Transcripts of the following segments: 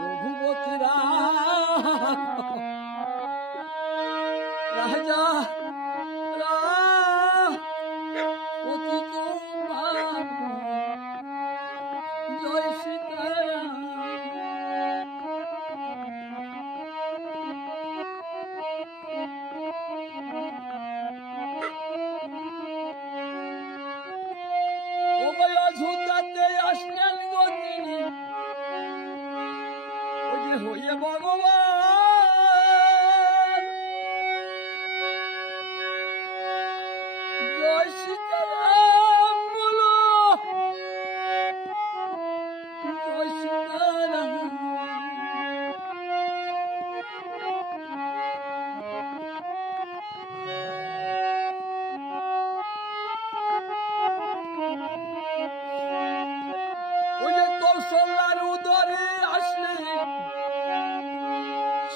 রঘুপতি রাম রাজা জয় ওই যে ভগবান। জয় সীতারাম।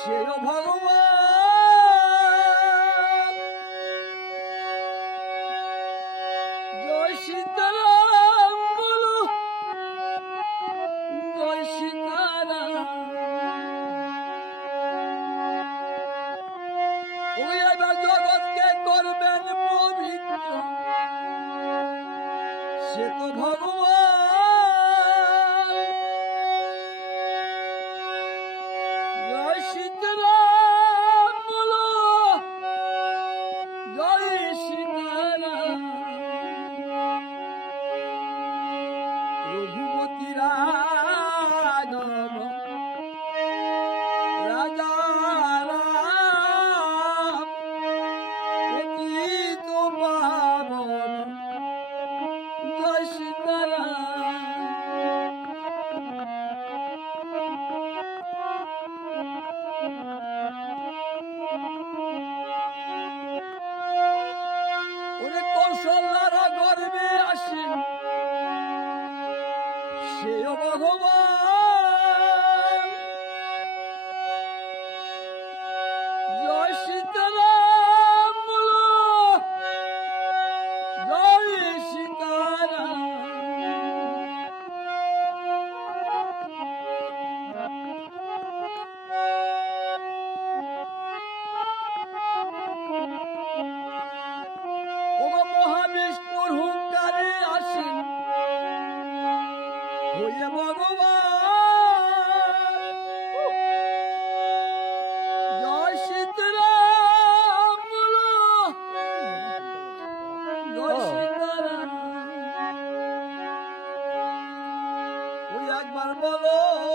সেও ভগবান। জয় সীতারাম বলো জয় সীতারাম। ওই এবার জগৎকে করবেন পবিত্র। সে তো ভগবান। রঘুপতি সেও ভগবান হয়ে ভগবান। একবার বলো।